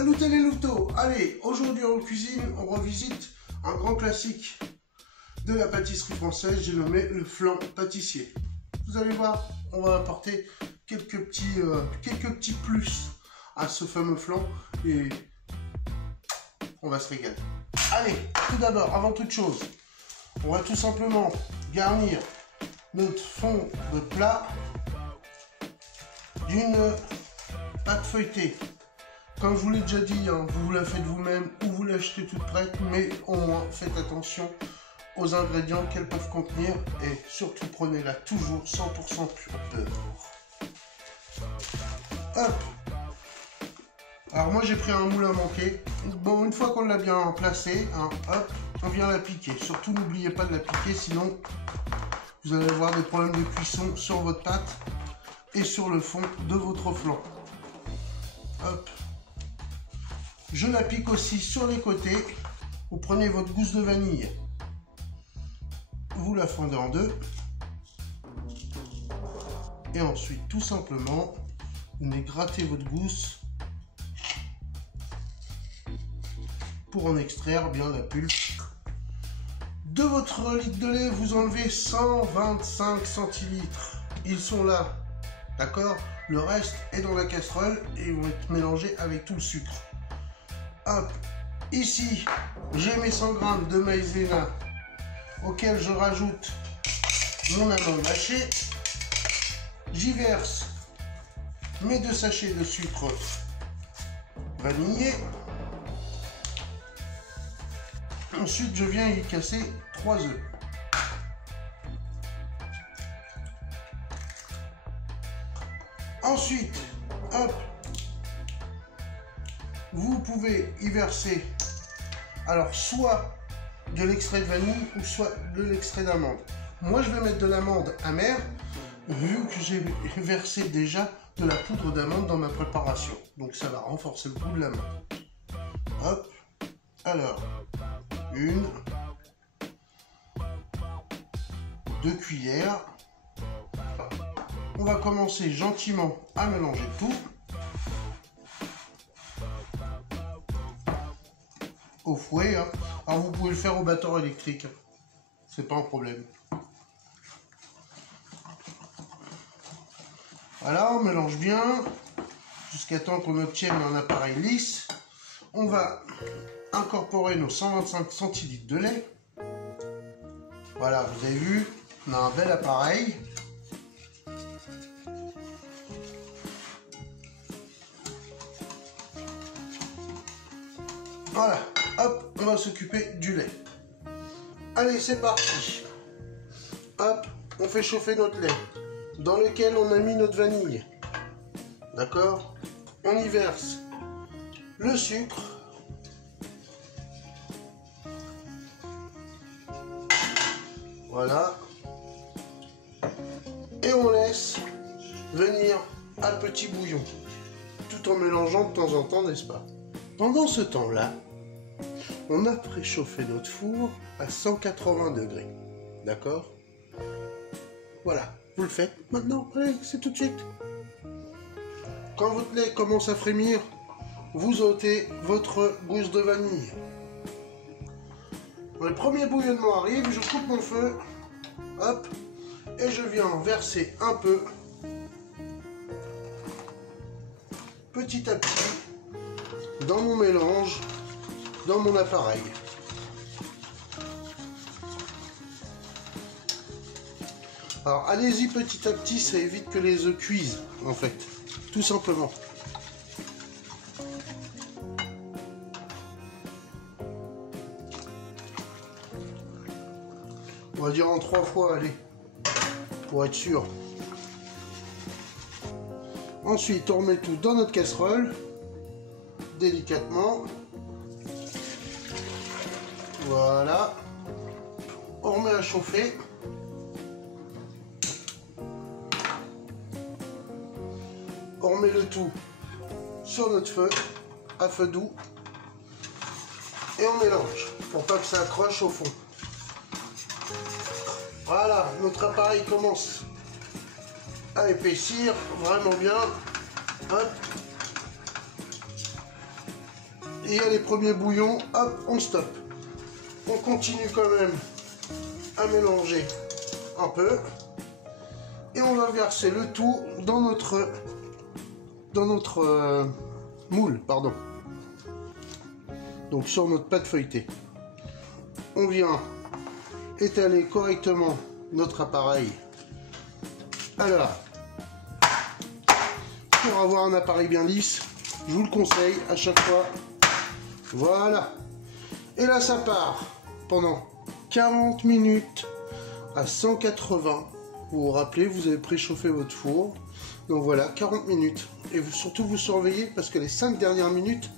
Salut les louveteaux. Allez, aujourd'hui en cuisine, on revisite un grand classique de la pâtisserie française, j'ai nommé le flan pâtissier. Vous allez voir, on va apporter quelques petits plus à ce fameux flan et on va se régaler. Allez, tout d'abord, avant toute chose, on va tout simplement garnir notre fond de plat d'une pâte feuilletée. Comme je vous l'ai déjà dit, hein, vous la faites vous-même ou vous l'achetez toute prête, mais au moins faites attention aux ingrédients qu'elles peuvent contenir et surtout prenez-la toujours 100% pure beurre. Hop. Alors moi j'ai pris un moule à manquer. Bon, une fois qu'on l'a bien placé, hein, hop, on vient la piquer. Surtout n'oubliez pas de la piquer, sinon vous allez avoir des problèmes de cuisson sur votre pâte et sur le fond de votre flan. Hop. Je la pique aussi sur les côtés. Vous prenez votre gousse de vanille, vous la fondez en deux et ensuite tout simplement vous venez gratter votre gousse pour en extraire bien la pulpe. De votre litre de lait, vous enlevez 125 centilitres. Ils sont là, d'accord? Le reste est dans la casserole et ils vont être mélangés avec tout le sucre. Hop, ici j'ai mes 100 g de maïzena auquel je rajoute mon amande mâchée. J'y verse mes 2 sachets de sucre vanillé. Ensuite je viens y casser 3 œufs. Ensuite, hop, vous pouvez y verser alors soit de l'extrait de vanille ou soit de l'extrait d'amande. Moi je vais mettre de l'amande amère vu que j'ai versé déjà de la poudre d'amande dans ma préparation. Donc ça va renforcer le goût de l'amande. Hop, alors 1, 2 cuillères. On va commencer gentiment à mélanger tout. Au fouet, hein. Alors vous pouvez le faire au batteur électrique, c'est pas un problème. Voilà, on mélange bien jusqu'à temps qu'on obtienne un appareil lisse. On va incorporer nos 125 centilitres de lait. Voilà, vous avez vu, on a un bel appareil. Voilà, hop, on va s'occuper du lait. Allez, c'est parti. Hop, on fait chauffer notre lait, dans lequel on a mis notre vanille. D'accord? On y verse le sucre. Voilà. Et on laisse venir à petit bouillon, tout en mélangeant de temps en temps, n'est-ce pas? Pendant ce temps-là, on a préchauffé notre four à 180 degrés. D'accord? Voilà, vous le faites maintenant. Allez, c'est tout de suite. Quand votre lait commence à frémir, vous ôtez votre gousse de vanille. Le premier bouillonnement arrive, je coupe mon feu. Hop, et je viens verser un peu, petit à petit, dans mon mélange, dans mon appareil. Alors allez-y petit à petit, ça évite que les œufs cuisent en fait, tout simplement. On va dire en 3 fois, allez, pour être sûr. Ensuite, on remet tout dans notre casserole, délicatement. Voilà. On remet à chauffer. On remet le tout sur notre feu, à feu doux. Et on mélange, pour pas que ça accroche au fond. Voilà, notre appareil commence à épaissir vraiment bien. Hop. et il y a les premiers bouillons, hop, on stoppe. On continue quand même à mélanger un peu. Et on va verser le tout dans notre moule, pardon. Donc sur notre pâte feuilletée. On vient étaler correctement notre appareil. Alors, pour avoir un appareil bien lisse, je vous le conseille à chaque fois. Voilà. Et là, ça part pendant 40 minutes à 180. Vous vous rappelez, vous avez préchauffé votre four. Donc voilà, 40 minutes. Et vous, surtout, vous surveillez parce que les 5 dernières minutes,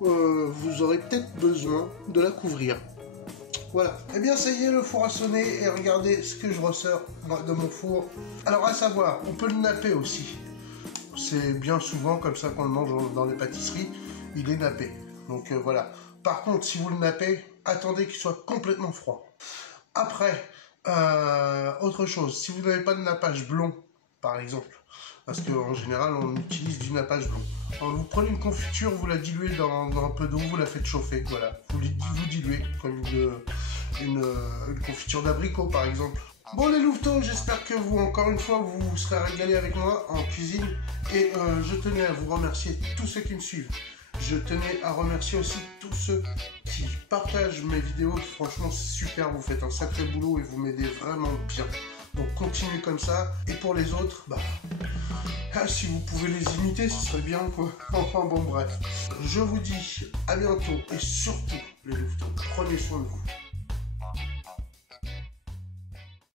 vous aurez peut-être besoin de la couvrir. Voilà. Et bien, ça y est, le four a sonné. Et regardez ce que je ressors de mon four. Alors, à savoir, on peut le napper aussi. C'est bien souvent comme ça qu'on le mange dans les pâtisseries. Il est nappé. Donc voilà. Par contre, si vous le nappez, attendez qu'il soit complètement froid. Après, autre chose, si vous n'avez pas de nappage blond, par exemple, parce qu'en général, on utilise du nappage blond. Alors, vous prenez une confiture, vous la diluez dans un peu d'eau, vous la faites chauffer, voilà. Vous diluez comme une confiture d'abricot, par exemple. Bon les louveteaux, j'espère que vous, encore une fois, vous serez régalés avec moi en cuisine. Et je tenais à vous remercier tous ceux qui me suivent. Je tenais à remercier aussi tous ceux qui partagent mes vidéos. Franchement, c'est super, vous faites un sacré boulot et vous m'aidez vraiment bien. Donc continuez comme ça. Et pour les autres, si vous pouvez les imiter, ce serait bien, quoi. Enfin bon, bref. Je vous dis à bientôt et surtout, les louveteaux, prenez soin de vous.